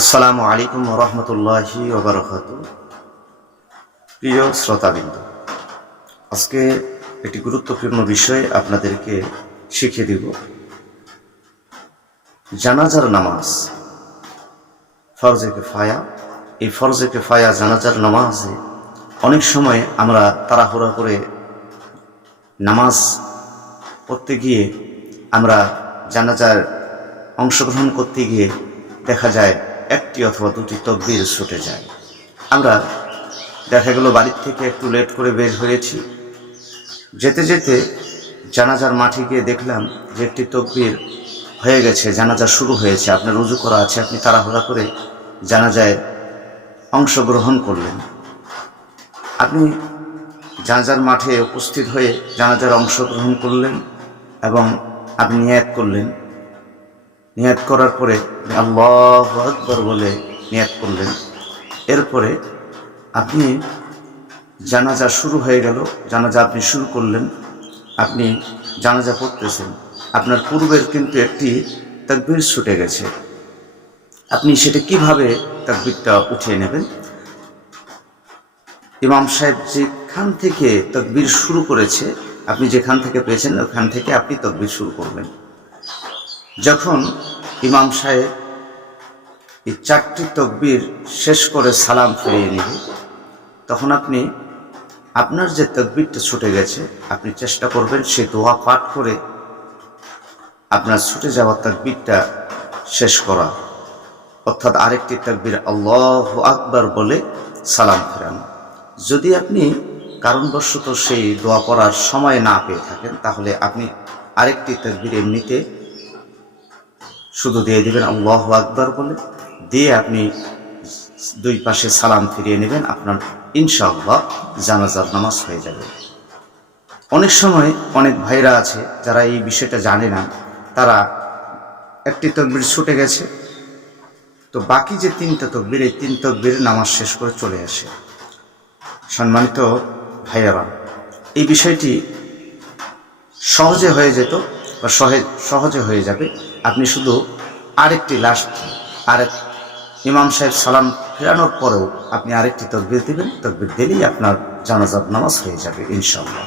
আসসালামু আলাইকুম ওয়া রাহমাতুল্লাহি ওয়া বারাকাতুহু। প্রিয় শ্রোতাবৃন্দ, আজকে একটি গুরুত্বপূর্ণ বিষয় আপনাদেরকে শিখিয়ে দিব। জানাজার নামাজ ফরজে কিফায়া। এই ফরজে কিফায়া জানাজার নামাজে অনেক সময় আমরা তাড়াহুড়া করে নামাজ পড়তে গিয়ে, আমরা জানাজার অংশগ্রহণ করতে গিয়ে দেখা যায় একটি অথবা দুটি তাকবীর ছুটে যায়। আমরা দেখা গেল বাড়ির থেকে একটু লেট করে বের হয়েছি, যেতে যেতে জানাজার মাঠে গিয়ে দেখলাম যে একটি তাকবীর হয়ে গেছে, জানাজা শুরু হয়েছে, আপনার রুজু করা আছে, আপনি তাড়াহুড়া করে জানাজায় অংশগ্রহণ করলেন। আপনি জানাজার মাঠে উপস্থিত হয়ে জানাজার অংশগ্রহণ করলেন এবং আপনি নিয়াত করলেন। নিয়াত করার পরে আল্লাহু আকবার বলে নিয়াত করলেন। এরপরে আপনি জানাজা শুরু হয়ে গেল, জানাজা আপনি শুরু করলেন, আপনি জানাজা পড়তেছেন, আপনার পূর্বের কিন্তু একটি তাকবীর ছুটে গেছে। আপনি সেটা কিভাবে তাকবীরটা উঠিয়ে নেবেন? ইমাম সাহেব যেখান থেকে তাকবীর শুরু করেছে, আপনি যেখান থেকে পেয়েছেন ওখান থেকে আপনি তাকবীর শুরু করবেন। যখন ইমাম সাহেব এই 4টি তাকবীর শেষ করে সালাম ফিরিয়ে নেবে, তখন আপনি আপনার যে তাকবীরটা ছুটে গেছে, আপনি চেষ্টা করবেন সে দোয়া পাঠ করে আপনার ছুটে যাওয়া তাকবীরটা শেষ করা, অর্থাৎ আরেকটি তাকবীর আল্লাহু আকবার বলে সালাম ফেরানো। যদি আপনি কারণবশত সেই দোয়া পড়ার সময় না পেয়ে থাকেন, তাহলে আপনি আরেকটি তাকবীর এমনিতে শুধু দিয়ে দিবেন আল্লাহু আকবার বলে, দিয়ে আপনি দুই পাশে সালাম ফিরিয়ে নেবেন। আপনার ইনশাআল্লাহ জানাজার নামাজ হয়ে যাবে। অনেক সময় অনেক ভাইরা আছে যারা এই বিষয়টা জানে না, তারা একটি তাকবীর ছুটে গেছে, তো বাকি যে 3টা তাকবীর, এই 3 তাকবীর নামাজ শেষ করে চলে আসে। সম্মানিত ভাইয়ারা, এই বিষয়টি সহজে হয়ে যেত বা সহজে হয়ে যাবে। আপনি শুধু আরেকটি ইমাম সাহেব সালাম ফেরানোর পরেও আপনি আরেকটি তাকবীর দিবেন, তাকবীর দিলেই আপনার জানাজার নামাজ হয়ে যাবে ইনশাআল্লাহ।